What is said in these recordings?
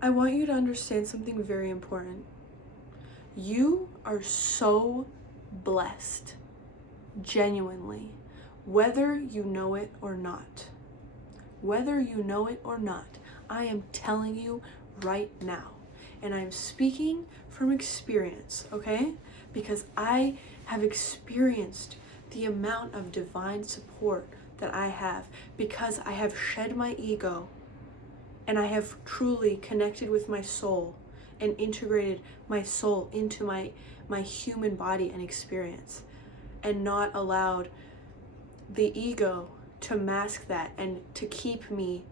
I want you to understand something very important. You are so blessed, genuinely, whether you know it or not. Whether you know it or not, I am telling you right now. And I'm speaking from experience, okay? Because I have experienced the amount of divine support that I have because I have shed my ego and I have truly connected with my soul and integrated my soul into my human body and experience, and not allowed the ego to mask that and to keep me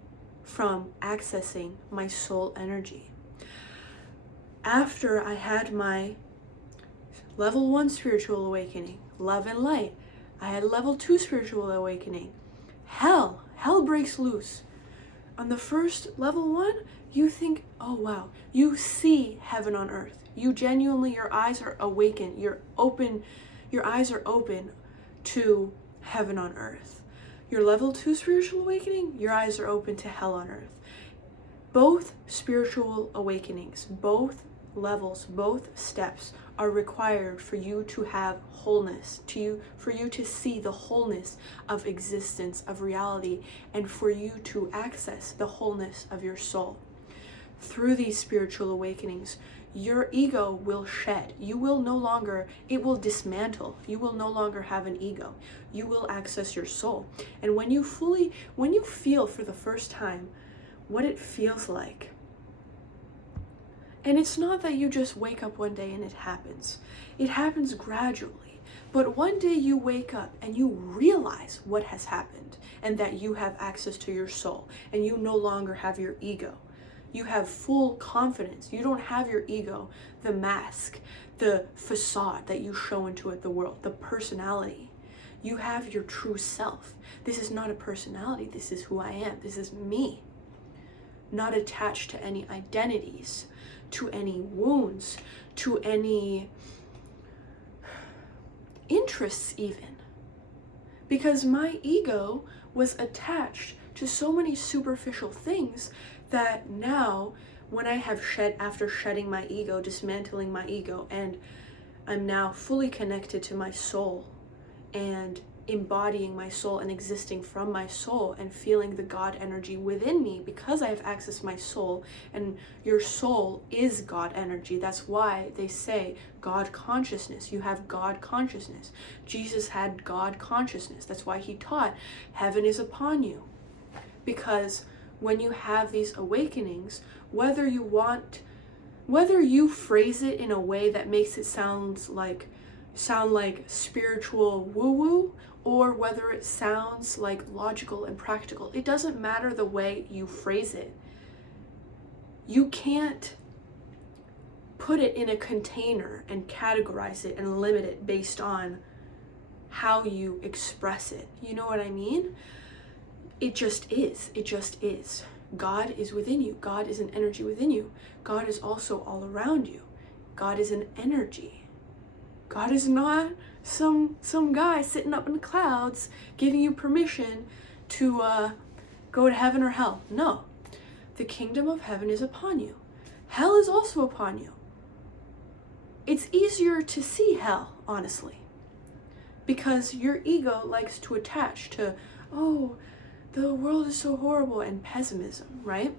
from accessing my soul energy. After I had my level 1 spiritual awakening, love and light, I had level 2 spiritual awakening. Hell breaks loose. On the first level 1, you think, oh wow, you see heaven on earth. You genuinely, your eyes are awakened, your eyes are open to heaven on earth. Your level 2 spiritual awakening, your eyes are open to hell on earth. Both spiritual awakenings, both levels, both steps are required for you to have wholeness, for you to see the wholeness of existence, of reality, and for you to access the wholeness of your soul. Through these spiritual awakenings, your ego will shed. You will no longer, it will dismantle. You will no longer have an ego. You will access your soul. And when you feel for the first time what it feels like, and it's not that you just wake up one day and it happens. It happens gradually. But one day you wake up and you realize what has happened and that you have access to your soul and you no longer have your ego. You have full confidence. You don't have your ego, the mask, the facade that you show into the world, the personality. You have your true self. This is not a personality. This is who I am. This is me. Not attached to any identities, to any wounds, to any interests even. Because my ego was attached to so many superficial things that now, when I have after shedding my ego, dismantling my ego, and I'm now fully connected to my soul and embodying my soul and existing from my soul and feeling the God energy within me because I have accessed my soul, and your soul is God energy. That's why they say God consciousness. You have God consciousness. Jesus had God consciousness. That's why he taught heaven is upon you. Because when you have these awakenings, whether you phrase it in a way that makes it sound like spiritual woo-woo, or whether it sounds like logical and practical, it doesn't matter the way you phrase it. You can't put it in a container and categorize it and limit it based on how you express it. You know what I mean? It just is. It just is. God is within you. God is an energy within you. God is also all around you. God is an energy. God is not some guy sitting up in the clouds giving you permission to go to heaven or hell. No. The kingdom of heaven is upon you. Hell is also upon you. It's easier to see hell, honestly, because your ego likes to attach to, oh, the world is so horrible, and pessimism, right?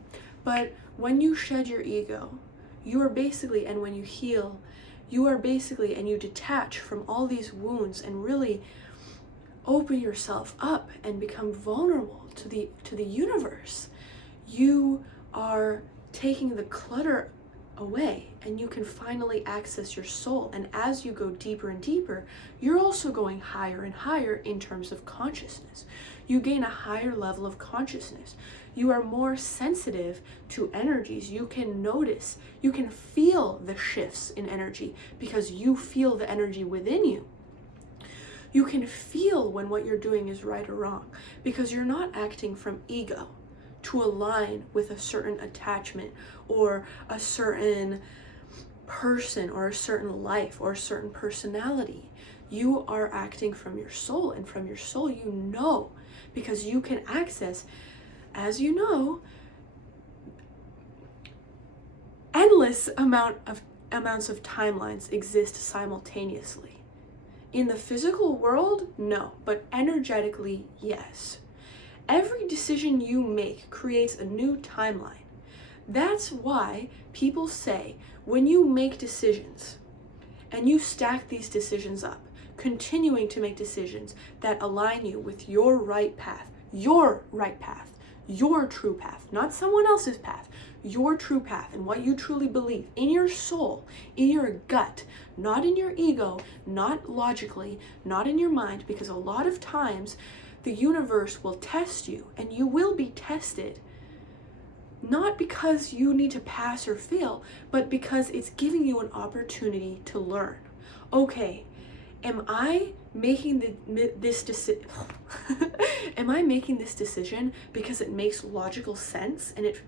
But when you shed your ego, you are basically, and when you heal, you are basically, and you detach from all these wounds and really open yourself up and become vulnerable to the universe. You are taking the clutter away, and you can finally access your soul. And as you go deeper and deeper, you're also going higher and higher in terms of consciousness. You gain a higher level of consciousness. You are more sensitive to energies. You can notice, you can feel the shifts in energy because you feel the energy within you. You can feel when what you're doing is right or wrong because you're not acting from ego to align with a certain attachment or a certain person or a certain life or a certain personality. You are acting from your soul, and from your soul you know, because you can access, as you know, endless amounts of timelines exist simultaneously. In the physical world, no, but energetically, yes. Every decision you make creates a new timeline. That's why people say when you make decisions and you stack these decisions up, continuing to make decisions that align you with your right path, your true path, not someone else's path, your true path and what you truly believe in your soul, in your gut, not in your ego, not logically, not in your mind, because a lot of times the universe will test you and you will be tested. Not because you need to pass or fail, but because it's giving you an opportunity to learn. Okay, am I making this decision? Am I making this decision because it makes logical sense and it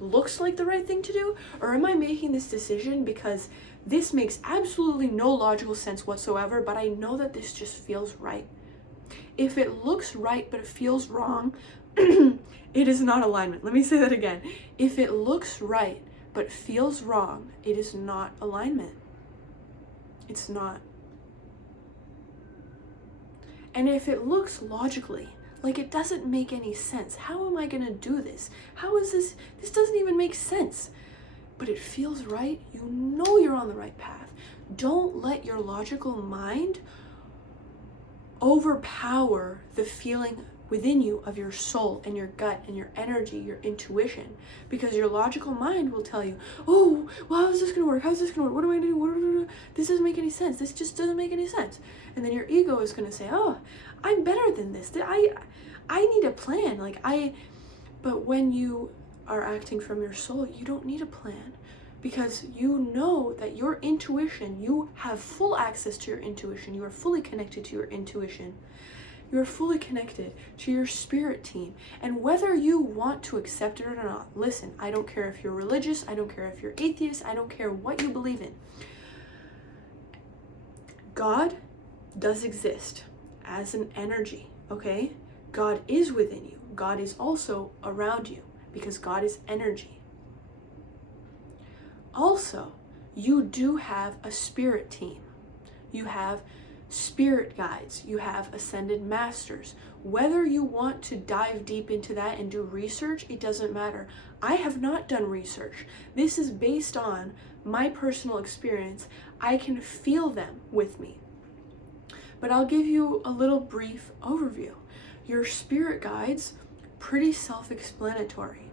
looks like the right thing to do? Or am I making this decision because this makes absolutely no logical sense whatsoever, but I know that this just feels right? If it looks right but it feels wrong, it is not alignment. Let me say that again. If it looks right but feels wrong, it is not alignment. It's not. And if it looks logically, like it doesn't make any sense, how am I gonna do this? How is this? This doesn't even make sense. But it feels right, you know you're on the right path. Don't let your logical mind overpower the feeling within you of your soul and your gut and your energy, your intuition, because your logical mind will tell you, oh, well, how is this gonna work? How's this gonna work? What am I gonna do? This doesn't make any sense. This just doesn't make any sense. And then your ego is gonna say, oh, I'm better than this. I need a plan. But when you are acting from your soul, you don't need a plan, because you know that your intuition, you have full access to your intuition. You are fully connected to your intuition. You're fully connected to your spirit team. And whether you want to accept it or not, listen, I don't care if you're religious, I don't care if you're atheist, I don't care what you believe in. God does exist as an energy, okay? God is within you. God is also around you, because God is energy. Also, you do have a spirit team. You have spirit guides, you have ascended masters. Whether you want to dive deep into that and do research, it doesn't matter. I have not done research. This is based on my personal experience. I can feel them with me. But I'll give you a little brief overview. Your spirit guides, pretty self-explanatory.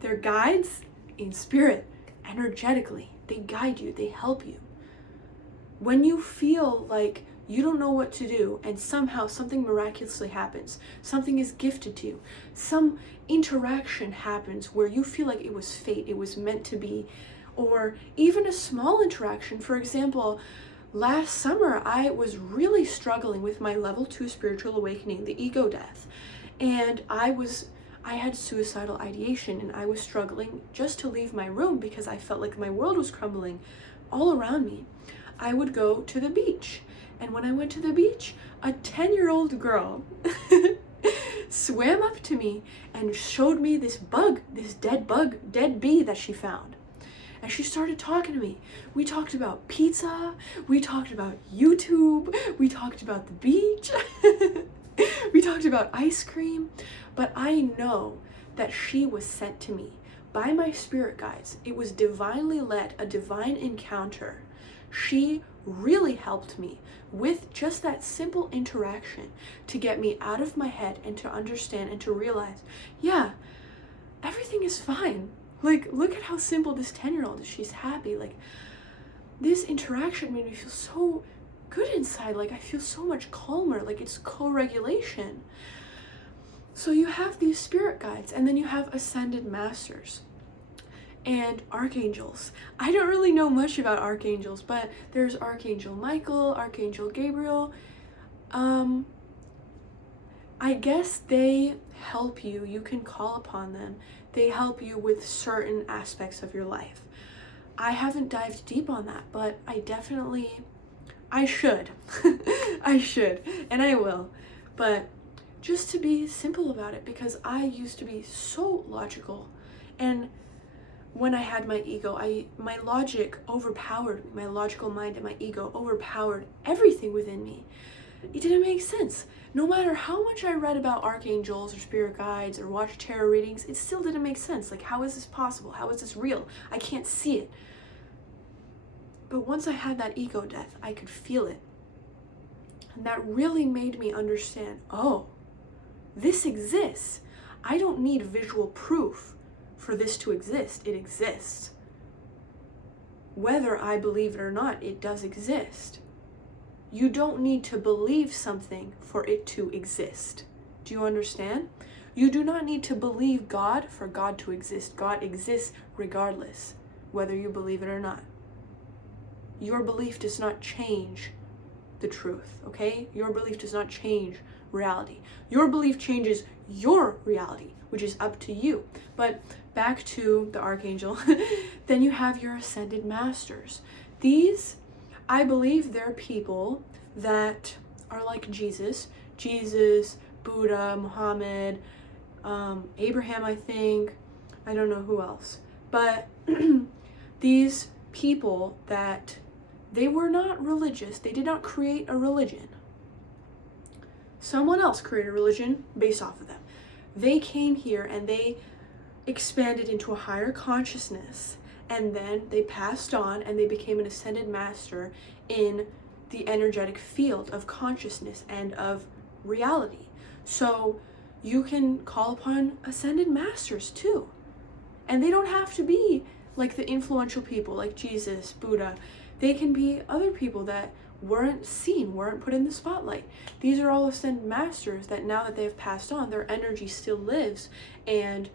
They're guides in spirit, energetically. They guide you, they help you. When you feel like you don't know what to do and somehow something miraculously happens, something is gifted to you, some interaction happens where you feel like it was fate, it was meant to be, or even a small interaction. For example, last summer I was really struggling with my level 2 spiritual awakening, the ego death, and I had suicidal ideation, and I was struggling just to leave my room because I felt like my world was crumbling all around me. I would go to the beach, and when I went to the beach, a 10-year-old girl swam up to me and showed me this bug, this dead bee that she found. And she started talking to me. We talked about pizza, we talked about YouTube, we talked about the beach, we talked about ice cream. But I know that she was sent to me by my spirit guides. It was divinely led, a divine encounter. She really helped me with just that simple interaction to get me out of my head and to understand and to realize, yeah, everything is fine. Like, look at how simple this 10-year-old is. She's happy. Like, this interaction made me feel so good inside. Like, I feel so much calmer. Like, it's co-regulation. So you have these spirit guides, and then you have ascended masters and archangels. I don't really know much about archangels, but there's Archangel Michael, Archangel Gabriel. I guess they help you. You can call upon them. They help you with certain aspects of your life. I haven't dived deep on that, but I should. I should, and I will. But just to be simple about it, because I used to be so logical, and when I had my ego, my logic overpowered me. My logical mind and my ego overpowered everything within me. It didn't make sense. No matter how much I read about archangels or spirit guides or watched tarot readings, it still didn't make sense. Like, how is this possible? How is this real? I can't see it. But once I had that ego death, I could feel it. And that really made me understand, oh, this exists. I don't need visual proof for this to exist. It exists. Whether I believe it or not, it does exist. You don't need to believe something for it to exist. Do you understand? You do not need to believe God for God to exist. God exists regardless, whether you believe it or not. Your belief does not change the truth, okay? Your belief does not change reality. Your belief changes your reality, which is up to you. But back to the archangel, then you have your ascended masters. These, I believe, they're people that are like Jesus, Buddha, Muhammad, Abraham, I think. I don't know who else. But these people that they were not religious. They did not create a religion. Someone else created a religion based off of them. They came here and they expanded into a higher consciousness, and then they passed on and they became an ascended master in the energetic field of consciousness and of reality. So you can call upon ascended masters too. And they don't have to be like the influential people like Jesus, Buddha. They can be other people that weren't seen, weren't put in the spotlight. These are all ascended masters that now that they've passed on, their energy still lives, and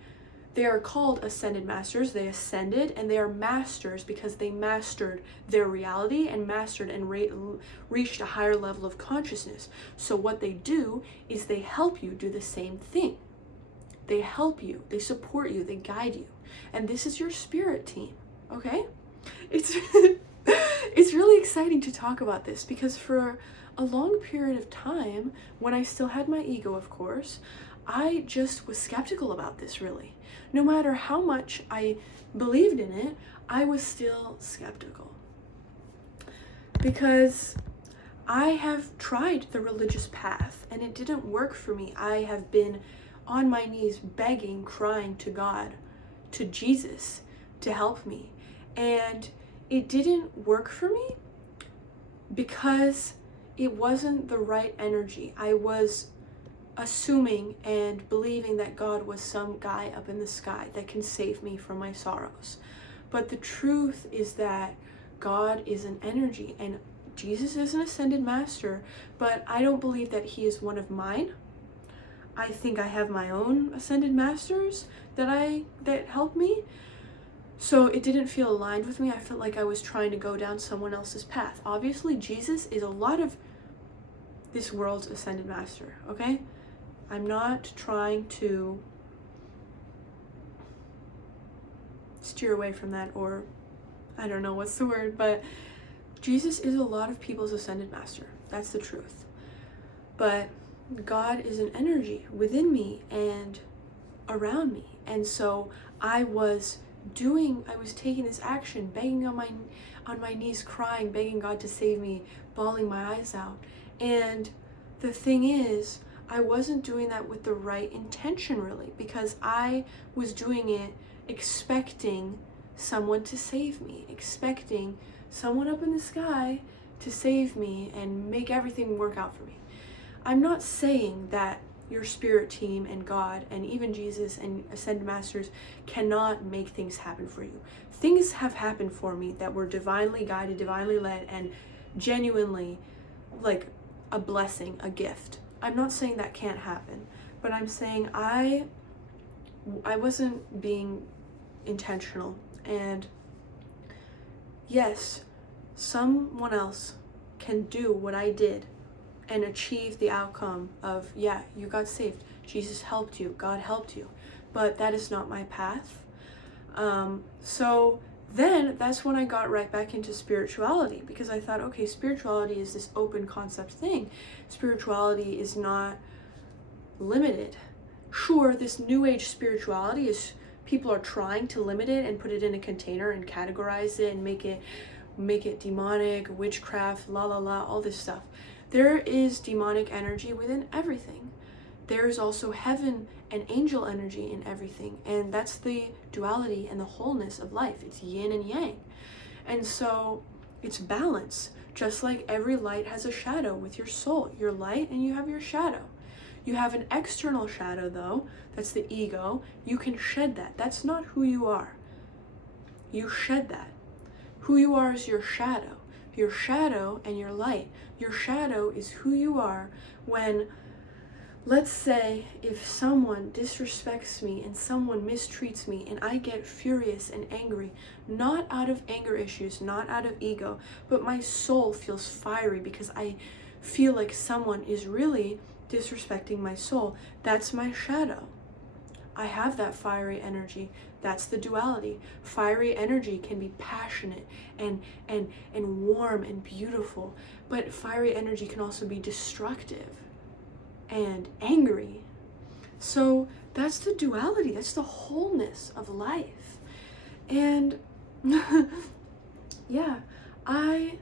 they are called ascended masters. They ascended and they are masters because they mastered their reality and mastered and reached a higher level of consciousness. So what they do is they help you do the same thing. They help you, they support you, they guide you. And this is your spirit team, okay? It's really exciting to talk about this because for a long period of time, when I still had my ego, of course, I just was skeptical about this, really. No matter how much I believed in it, I was still skeptical. Because I have tried the religious path and it didn't work for me. I have been on my knees begging, crying to God, to Jesus, to help me. And it didn't work for me because it wasn't the right energy. I was assuming and believing that God was some guy up in the sky that can save me from my sorrows. But the truth is that God is an energy, and Jesus is an ascended master, but I don't believe that he is one of mine. I think I have my own ascended masters that help me. So it didn't feel aligned with me. I felt like I was trying to go down someone else's path. Obviously, Jesus is a lot of this world's ascended master, okay? I'm not trying to steer away from that, or I don't know what's the word, but Jesus is a lot of people's ascended master. That's the truth. But God is an energy within me and around me. And so I was taking this action, begging on my knees, crying, begging God to save me, bawling my eyes out. And the thing is, I wasn't doing that with the right intention, really, because I was doing it expecting someone to save me, expecting someone up in the sky to save me and make everything work out for me. I'm not saying that your spirit team and God and even Jesus and ascended masters cannot make things happen for you. Things have happened for me that were divinely guided, divinely led, and genuinely like a blessing, a gift. I'm not saying that can't happen, but I'm saying I wasn't being intentional. And yes, someone else can do what I did and achieve the outcome of, yeah, you got saved, Jesus helped you, God helped you, but that is not my path. So then that's when I got right back into spirituality, because I thought, okay, spirituality is this open concept thing. Spirituality is not limited. Sure, this new age spirituality is people are trying to limit it and put it in a container and categorize it and make it demonic, witchcraft, la la la, all this stuff. There is demonic energy within everything. There's also heaven and angel energy in everything, and that's the duality and the wholeness of life. It's yin and yang. And so it's balance. Just like every light has a shadow with your soul. Your light and you have your shadow. You have an external shadow though, that's the ego. You can shed that. That's not who you are. You shed that. Who you are is your shadow. Your shadow and your light. Your shadow is who you are when, let's say, if someone disrespects me and someone mistreats me and I get furious and angry, not out of anger issues, not out of ego, but my soul feels fiery because I feel like someone is really disrespecting my soul. That's my shadow. I have that fiery energy. That's the duality. Fiery energy can be passionate and warm and beautiful, but fiery energy can also be destructive and angry. So that's the duality. That's the wholeness of life. And yeah, I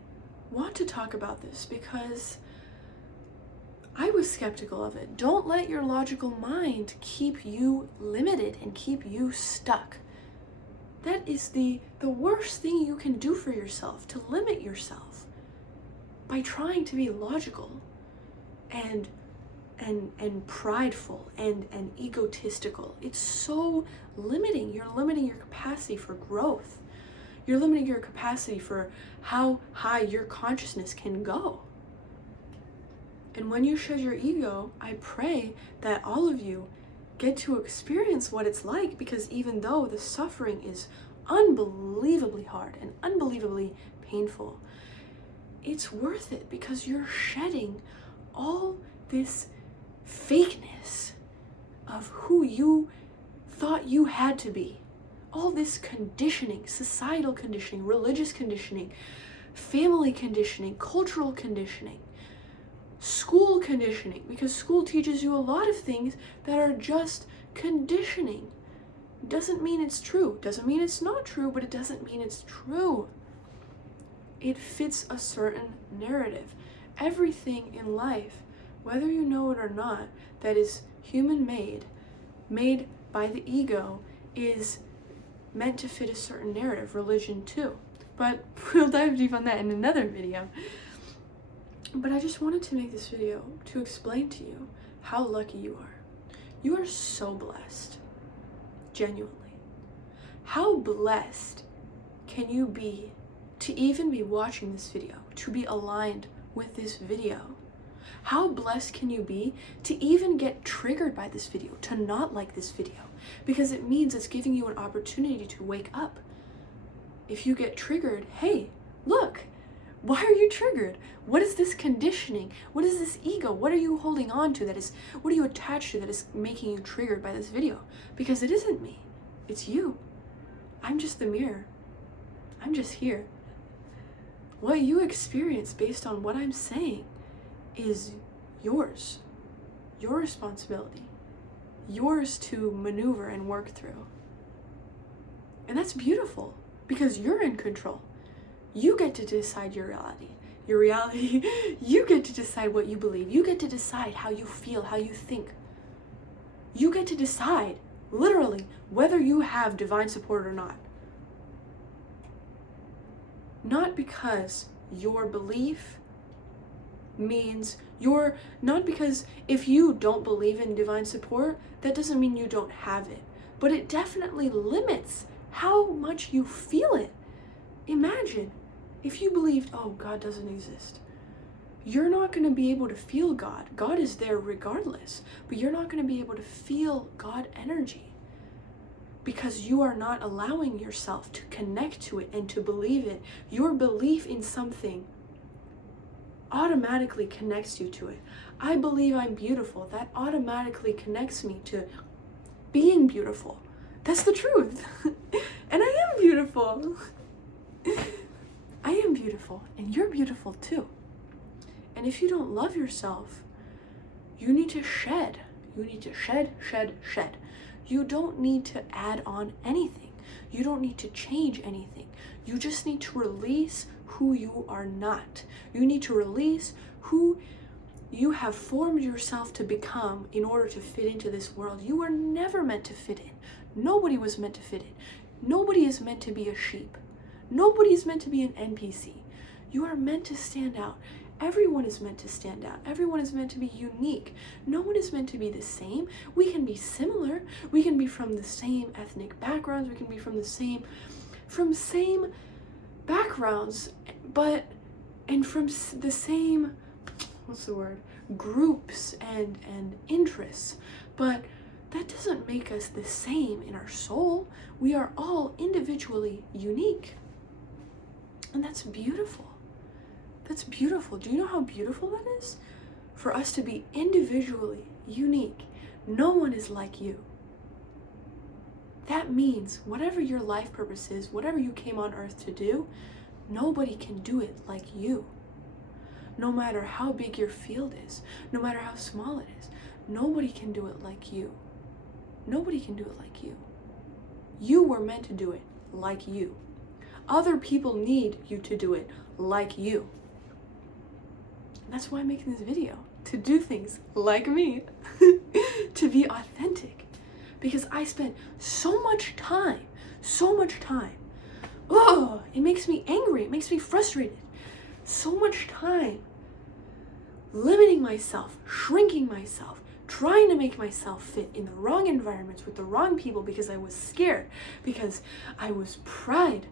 want to talk about this because I was skeptical of it. Don't let your logical mind keep you limited and keep you stuck. That is the worst thing you can do for yourself, to limit yourself by trying to be logical and prideful and egotistical. It's so limiting. You're limiting your capacity for growth. You're limiting your capacity for how high your consciousness can go. And when you shed your ego, I pray that all of you get to experience what it's like, because even though the suffering is unbelievably hard and unbelievably painful, it's worth it because you're shedding all this fakeness of who you thought you had to be. All this conditioning, societal conditioning, religious conditioning, family conditioning, cultural conditioning, school conditioning, because school teaches you a lot of things that are just conditioning. Doesn't mean it's true. Doesn't mean it's not true, but it doesn't mean it's true. It fits a certain narrative. Everything in life, whether you know it or not, that is human-made, made by the ego, is meant to fit a certain narrative, religion too. But we'll dive deep on that in another video. But I just wanted to make this video to explain to you how lucky you are. You are so blessed, genuinely. How blessed can you be to even be watching this video, to be aligned with this video? How blessed can you be to even get triggered by this video, to not like this video? Because it means it's giving you an opportunity to wake up. If you get triggered, hey, look, why are you triggered? What is this conditioning? What is this ego? What are you holding on to what are you attached to that is making you triggered by this video? Because it isn't me, it's you. I'm just the mirror. I'm just here. What you experience based on what I'm saying is yours, your responsibility, yours to maneuver and work through. And that's beautiful because you're in control. You get to decide your reality. Your reality, you get to decide what you believe. You get to decide how you feel, how you think. You get to decide, literally, whether you have divine support or not. Not because your belief means not because if you don't believe in divine support, that doesn't mean you don't have it. But it definitely limits how much you feel it. Imagine if you believed, oh, God doesn't exist. You're not going to be able to feel God. God is there regardless, but you're not going to be able to feel God energy because you are not allowing yourself to connect to it and to believe it. Your belief in something automatically connects you to it. I believe I'm beautiful. That automatically connects me to being beautiful. That's the truth. And I am beautiful. I am beautiful, and you're beautiful too. And if you don't love yourself, you need to shed. You need to shed. You don't need to add on anything. You don't need to change anything. You just need to release who you are not. You need to release who you have formed yourself to become in order to fit into this world. You were never meant to fit in. Nobody was meant to fit in. Nobody is meant to be a sheep. Nobody is meant to be an NPC. You are meant to stand out. Everyone is meant to stand out. Everyone is meant to be unique. No one is meant to be the same. We can be similar. We can be from the same ethnic backgrounds. We can be from same backgrounds, and from the same, groups and interests. But that doesn't make us the same in our soul. We are all individually unique. And that's beautiful. That's beautiful. Do you know how beautiful that is? For us to be individually unique. No one is like you. That means whatever your life purpose is, whatever you came on earth to do, nobody can do it like you. No matter how big your field is, no matter how small it is, nobody can do it like you. Nobody can do it like you. You were meant to do it like you. Other people need you to do it like you. That's why I'm making this video, to do things like me, to be authentic. Because I spent so much time, it makes me angry, it makes me frustrated. So much time limiting myself, shrinking myself, trying to make myself fit in the wrong environments with the wrong people because I was scared, because I was proud,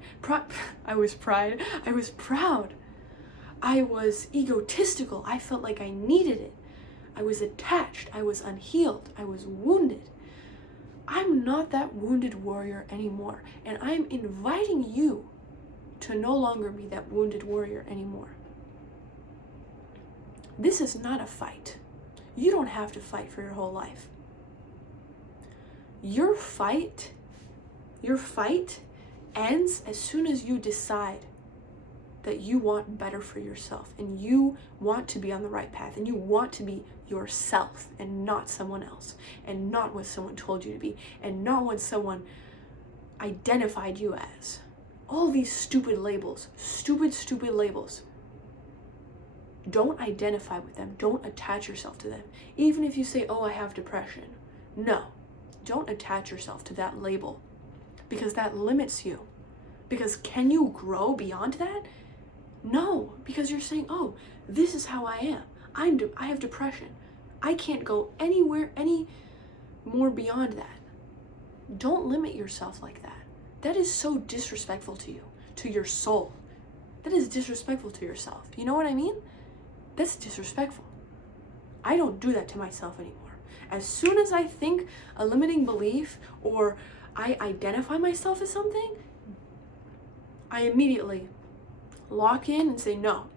I was egotistical, I felt like I needed it, I was attached, I was unhealed, I was wounded. I'm not that wounded warrior anymore, and I'm inviting you to no longer be that wounded warrior anymore. This is not a fight. You don't have to fight for your whole life. Your fight ends as soon as you decide that you want better for yourself and you want to be on the right path and you want to be yourself and not someone else and not what someone told you to be and not what someone identified you as. All these stupid labels, stupid labels. Don't identify with them. Don't attach yourself to them. Even if you say, oh, I have depression. No, don't attach yourself to that label because that limits you. Because can you grow beyond that? No, because you're saying, oh, this is how I am. I have depression. I can't go anywhere, any more beyond that. Don't limit yourself like that. That is so disrespectful to you, to your soul. That is disrespectful to yourself. You know what I mean? That's disrespectful. I don't do that to myself anymore. As soon as I think a limiting belief or I identify myself as something, I immediately lock in and say, no,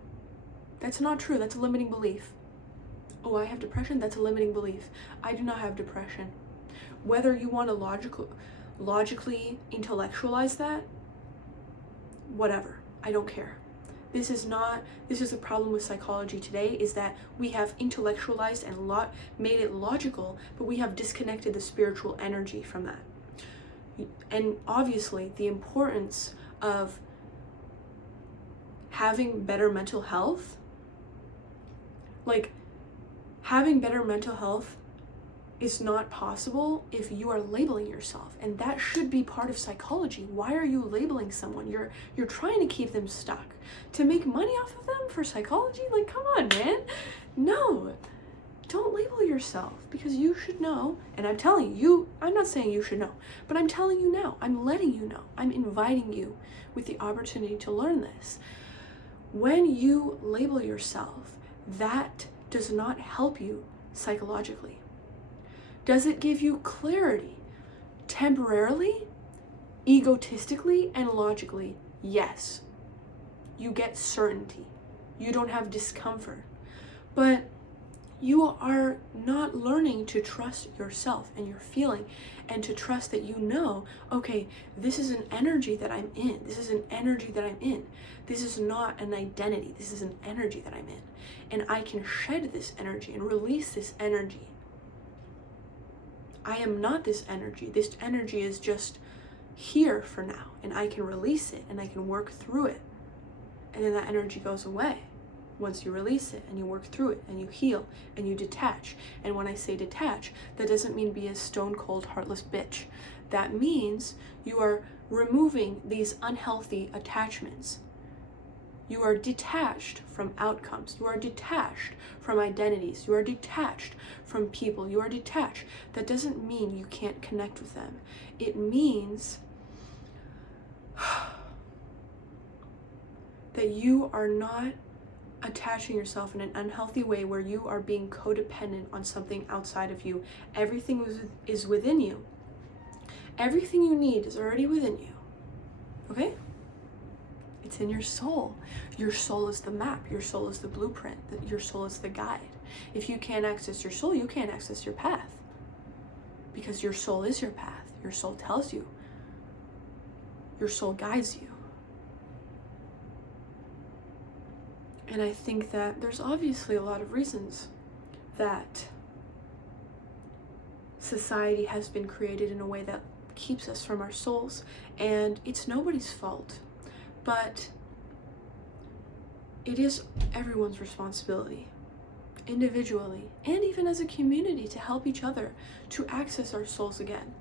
that's not true. That's a limiting belief. Oh, I have depression? That's a limiting belief. I do not have depression. Whether you want to logically intellectualize that, whatever. I don't care. This is a problem with psychology today, is that we have intellectualized and made it logical, but we have disconnected the spiritual energy from that. And obviously, the importance of having better mental health, having better mental health is not possible if you are labeling yourself, and that should be part of psychology. Why are you labeling someone? You're trying to keep them stuck to make money off of them for psychology? Like, come on, man. No, don't label yourself, because you should know. And I'm telling you, I'm not saying you should know, but I'm telling you now. I'm letting you know. I'm inviting you with the opportunity to learn this. When you label yourself, that does not help you psychologically. Does it give you clarity? Temporarily, egotistically, and logically, yes. You get certainty. You don't have discomfort. But you are not learning to trust yourself and your feeling, and to trust that you know, okay, this is an energy that I'm in. This is an energy that I'm in. This is not an identity. This is an energy that I'm in. And I can shed this energy and release this energy. I am not this energy. This energy is just here for now, and I can release it and I can work through it. And then that energy goes away once you release it and you work through it and you heal and you detach. And when I say detach, that doesn't mean be a stone cold, heartless bitch. That means you are removing these unhealthy attachments. You are detached from outcomes. You are detached from identities. You are detached from people. You are detached. That doesn't mean you can't connect with them. It means that you are not attaching yourself in an unhealthy way where you are being codependent on something outside of you. Everything is within you. Everything you need is already within you. Okay? It's in your soul. Your soul is the map. Your soul is the blueprint. Your soul is the guide. If you can't access your soul, you can't access your path. Because your soul is your path. Your soul tells you. Your soul guides you. And I think that there's obviously a lot of reasons that society has been created in a way that keeps us from our souls, and it's nobody's fault. But it is everyone's responsibility, individually, and even as a community, to help each other to access our souls again.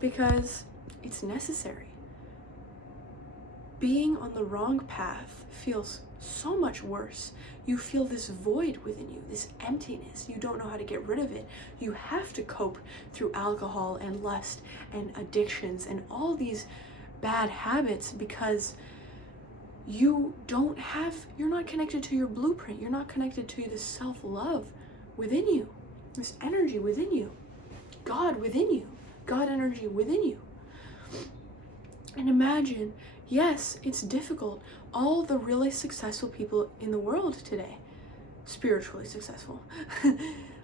Because it's necessary. Being on the wrong path feels so much worse. You feel this void within you, this emptiness. You don't know how to get rid of it. You have to cope through alcohol and lust and addictions and all these bad habits because you're not connected to your blueprint. You're not connected to this self-love within you, this energy within you, God within you, God energy within you. And imagine, yes, it's difficult. All the really successful people in the world today, spiritually successful,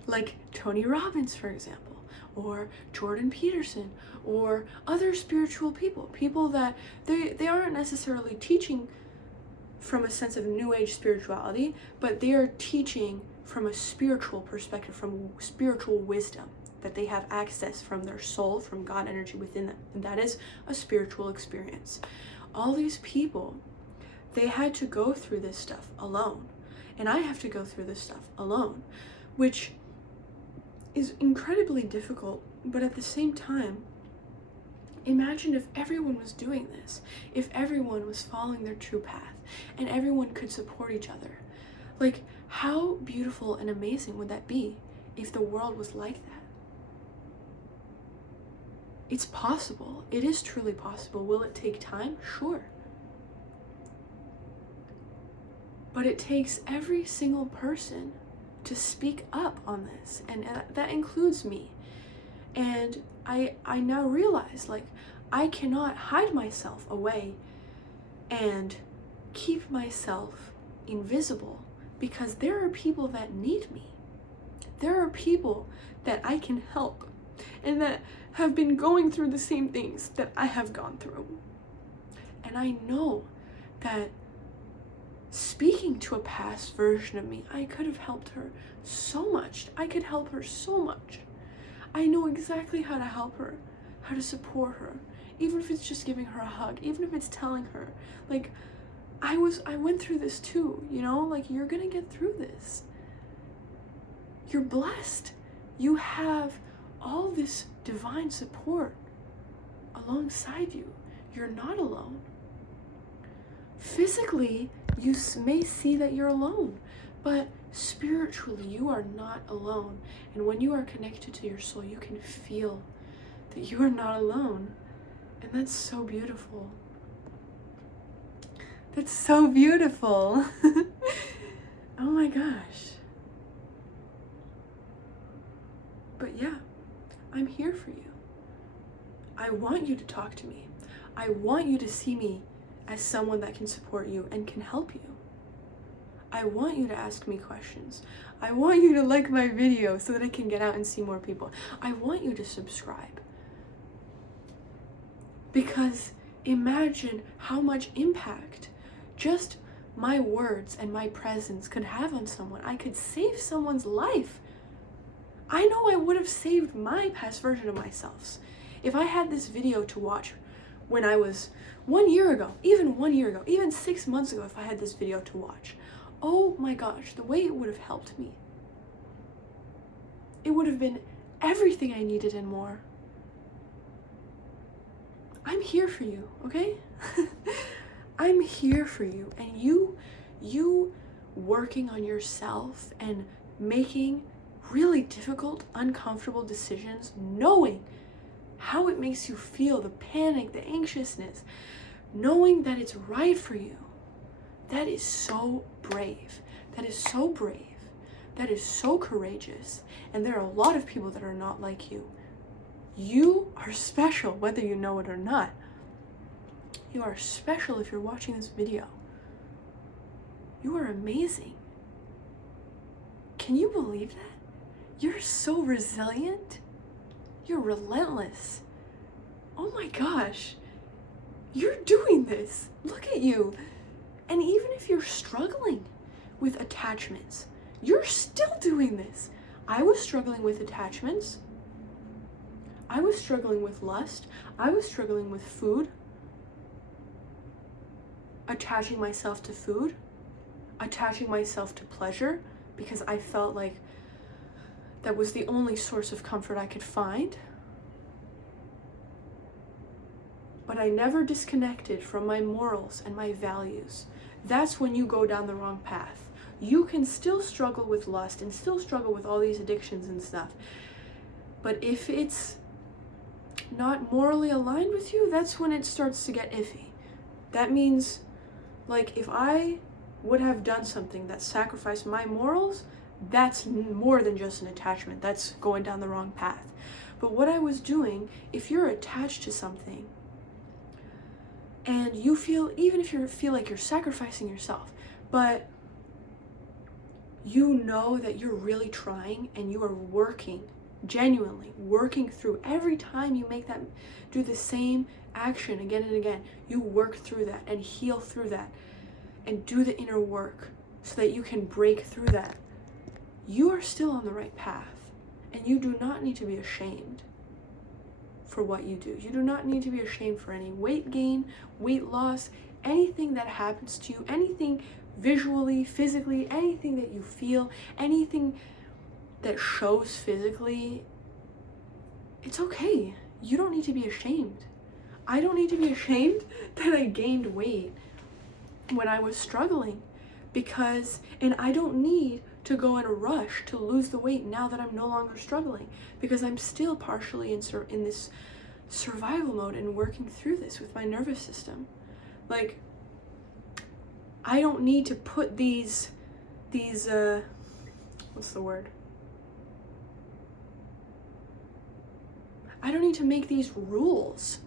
like Tony Robbins, for example, or Jordan Peterson, or other spiritual people that they aren't necessarily teaching from a sense of new age spirituality, but they are teaching from a spiritual perspective, from spiritual wisdom, that they have access from their soul, from God energy within them. And that is a spiritual experience. All these people, they had to go through this stuff alone. And I have to go through this stuff alone, which is incredibly difficult. But at the same time, imagine if everyone was doing this, if everyone was following their true path, and everyone could support each other. Like, how beautiful and amazing would that be if the world was like that? It's possible. It is truly possible. Will it take time? Sure. But it takes every single person to speak up on this, and that includes me. And I now realize, like, I cannot hide myself away and keep myself invisible, because there are people that need me. There are people that I can help and that have been going through the same things that I have gone through. And I know that speaking to a past version of me, I could have helped her so much. I could help her so much. I know exactly how to help her, how to support her, even if it's just giving her a hug, even if it's telling her, like, I went through this too, you know, like, you're gonna get through this. You're blessed. You have all this divine support alongside you. You're not alone. Physically, you may see that you're alone, but spiritually, you are not alone. And when you are connected to your soul, you can feel that you are not alone. And that's so beautiful. That's so beautiful. Oh my gosh. But yeah, I'm here for you. I want you to talk to me. I want you to see me as someone that can support you and can help you. I want you to ask me questions. I want you to like my video so that I can get out and see more people. I want you to subscribe. Because imagine how much impact just my words and my presence could have on someone. I could save someone's life. I know I would have saved my past version of myself if I had this video to watch when I was 1 year ago, even 6 months ago. If I had this video to watch, oh my gosh, the way it would have helped me. It would have been everything I needed and more. I'm here for you, okay? I'm here for you. And you working on yourself and making really difficult, uncomfortable decisions, knowing how it makes you feel, the panic, the anxiousness, knowing that it's right for you. That is so brave. That is so brave. That is so courageous. And there are a lot of people that are not like you. You are special, whether you know it or not. You are special if you're watching this video. You are amazing. Can you believe that? You're so resilient. You're relentless. Oh my gosh. You're doing this. Look at you. And even if you're struggling with attachments, you're still doing this. I was struggling with attachments. I was struggling with lust. I was struggling with food. Attaching myself to food. Attaching myself to pleasure because I felt like that was the only source of comfort I could find. But I never disconnected from my morals and my values. That's when you go down the wrong path. You can still struggle with lust and still struggle with all these addictions and stuff. But if it's not morally aligned with you, that's when it starts to get iffy. That means, like, if I would have done something that sacrificed my morals, that's more than just an attachment. That's going down the wrong path. But what I was doing, if you're attached to something and you feel, even if you feel like you're sacrificing yourself, but you know that you're really trying and you are working, genuinely working through every time you make that, do the same action again and again, you work through that and heal through that and do the inner work so that you can break through that. You are still on the right path, and you do not need to be ashamed for what you do. You do not need to be ashamed for any weight gain, weight loss, anything that happens to you, anything visually, physically, anything that you feel, anything that shows physically. It's okay. You don't need to be ashamed. I don't need to be ashamed that I gained weight when I was struggling and I don't need to go in a rush to lose the weight now that I'm no longer struggling, because I'm still partially in this survival mode and working through this with my nervous system. Like, I don't need to put these what's the word? I don't need to make these rules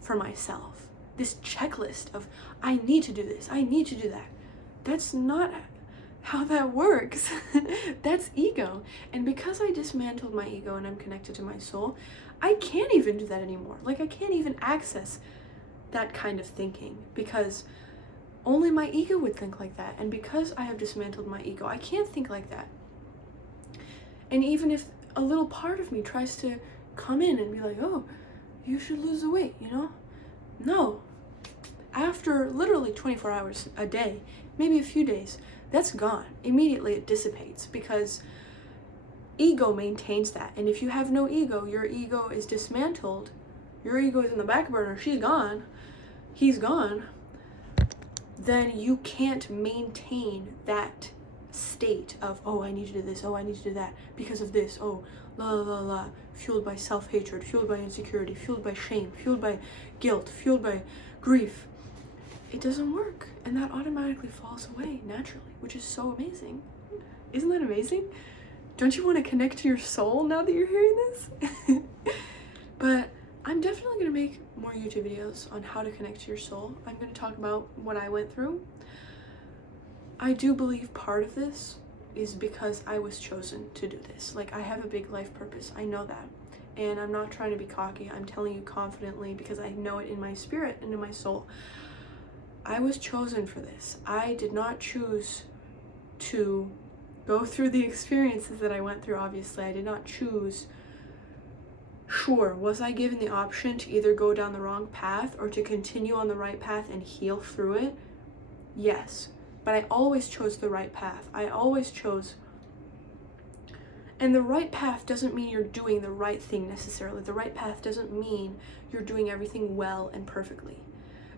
for myself. This checklist of, I need to do this, I need to do that. That's not how that works. That's ego. And because I dismantled my ego and I'm connected to my soul, I can't even do that anymore. Like, I can't even access that kind of thinking because only my ego would think like that. And because I have dismantled my ego, I can't think like that. And even if a little part of me tries to come in and be like, oh, you should lose the weight, you know? No. After literally 24 hours a day, maybe a few days, that's gone. Immediately it dissipates because ego maintains that. And if you have no ego, your ego is dismantled. Your ego is in the back burner. She's gone. He's gone. Then you can't maintain that state of, oh, I need to do this, oh, I need to do that because of this, oh, la la la la, fueled by self-hatred, fueled by insecurity, fueled by shame, fueled by guilt, fueled by grief. It doesn't work, and that automatically falls away naturally, which is so amazing. Isn't that amazing? Don't you want to connect to your soul now that you're hearing this? But I'm definitely going to make more YouTube videos on how to connect to your soul. I'm going to talk about what I went through. I do believe part of this is because I was chosen to do this. Like, I have a big life purpose. I know that. And I'm not trying to be cocky. I'm telling you confidently because I know it in my spirit and in my soul. I was chosen for this. I did not choose to go through the experiences that I went through. Obviously, I did not choose. Sure, was I given the option to either go down the wrong path or to continue on the right path and heal through it? Yes, but I always chose the right path. I always chose. And the right path doesn't mean you're doing the right thing necessarily. The right path doesn't mean you're doing everything well and perfectly.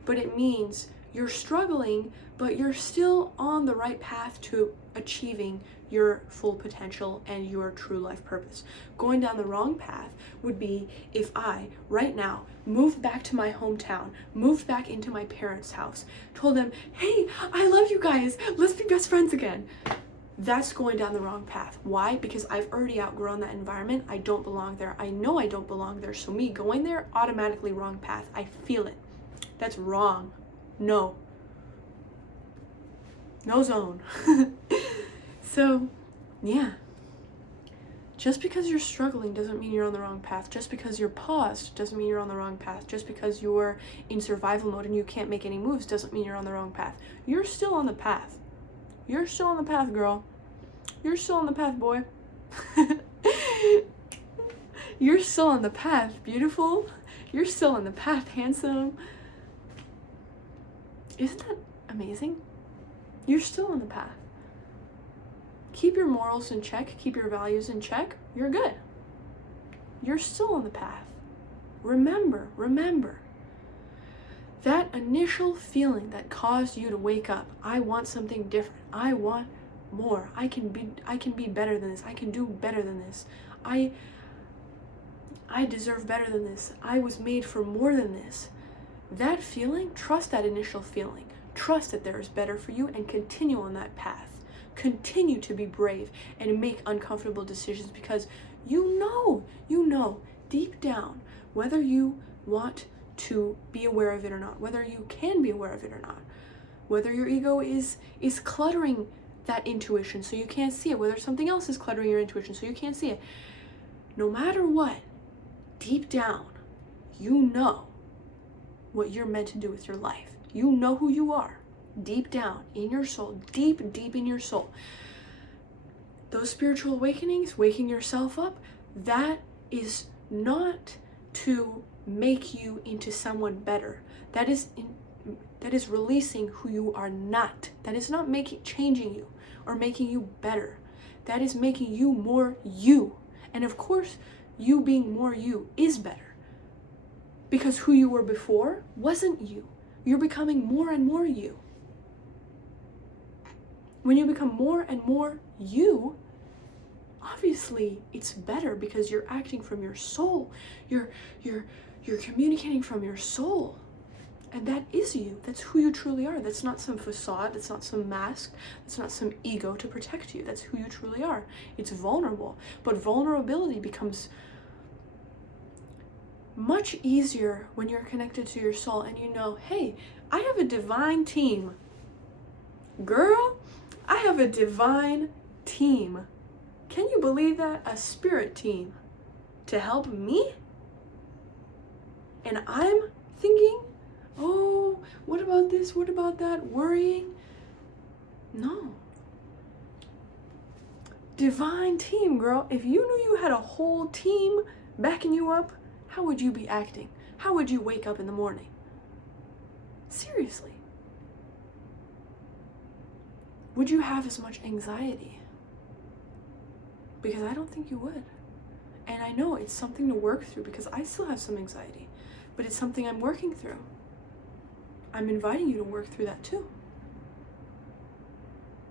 But it means you're struggling, but you're still on the right path to achieving your full potential and your true life purpose. Going down the wrong path would be if I, right now, moved back to my hometown, moved back into my parents' house, told them, hey, I love you guys, let's be best friends again. That's going down the wrong path. Why? Because I've already outgrown that environment. I don't belong there. I know I don't belong there. So me going there, automatically wrong path. I feel it. That's wrong. No. No zone. So, yeah. Just because you're struggling doesn't mean you're on the wrong path. Just because you're paused doesn't mean you're on the wrong path. Just because you're in survival mode and you can't make any moves doesn't mean you're on the wrong path. You're still on the path. You're still on the path, girl. You're still on the path, boy. You're still on the path, beautiful. You're still on the path, handsome. Isn't that amazing? You're still on the path. Keep your morals in check, keep your values in check, you're good. You're still on the path. Remember, that initial feeling that caused you to wake up, I want something different. I want more. I can be better than this. I can do better than this. I deserve better than this. I was made for more than this. That feeling, trust that initial feeling. Trust that there is better for you and continue on that path. Continue to be brave and make uncomfortable decisions because you know deep down whether you want to be aware of it or not, whether you can be aware of it or not, whether your ego is cluttering that intuition so you can't see it, whether something else is cluttering your intuition so you can't see it. No matter what, deep down, you know what you're meant to do with your life. You know who you are, deep down in your soul, deep in your soul. Those spiritual awakenings, waking yourself up, that is not to make you into someone better. That is releasing who you are not. That is not changing you or making you better. That is making you more you. And of course, you being more you is better. Because who you were before wasn't you. You're becoming more and more you. When you become more and more you, obviously it's better because you're acting from your soul. You're communicating from your soul. And that is you. That's who you truly are. That's not some facade. That's not some mask. That's not some ego to protect you. That's who you truly are. It's vulnerable. But vulnerability becomes much easier when you're connected to your soul and you know, hey, I have a divine team. Girl, I have a divine team. Can you believe that? A spirit team to help me? And I'm thinking, oh, what about this? What about that? Worrying? No. Divine team, girl. If you knew you had a whole team backing you up, how would you be acting? How would you wake up in the morning? Seriously. Would you have as much anxiety? Because I don't think you would. And I know it's something to work through because I still have some anxiety, but it's something I'm working through. I'm inviting you to work through that too.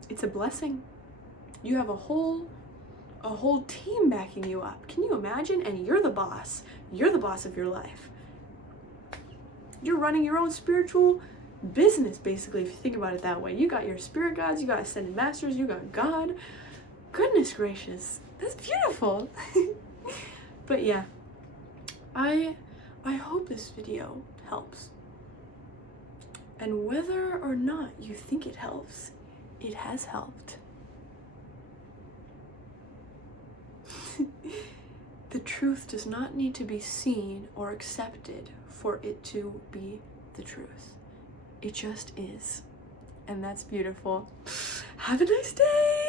It's a blessing. You have a whole team backing you up. Can you imagine? And you're the boss. You're the boss of your life. You're running your own spiritual business, basically, if you think about it that way. You got your spirit guides, you got ascended masters, you got God. Goodness gracious, that's beautiful. But yeah, I hope this video helps. And whether or not you think it helps, it has helped. The truth does not need to be seen or accepted for it to be the truth. It just is. And that's beautiful. Have a nice day!